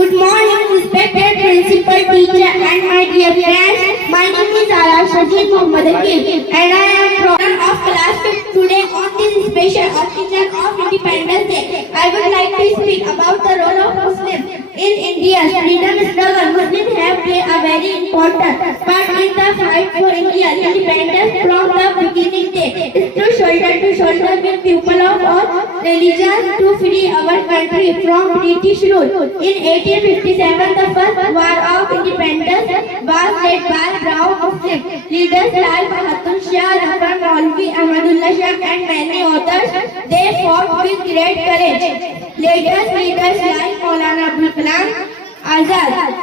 Good morning, respected principal, teacher, and my dear friends. My name is Ala Shazid Muhammad Akim, and I am from of class 5 today on this special occasion of Independence Day. I would like to speak about the role of Muslims in India's freedom struggle. Muslims have played a very important part in the fight for India's independence from the beginning. They stood shoulder to shoulder with people of all religions to free our country from British rule. In 1857, the first war of independence was led by brown Muslim leaders like Bahadur Shah, Zafar Maulvi, Ahmadullah Shah, and many others. They fought with great courage. Later leaders like Maulana Abul Kalam Azad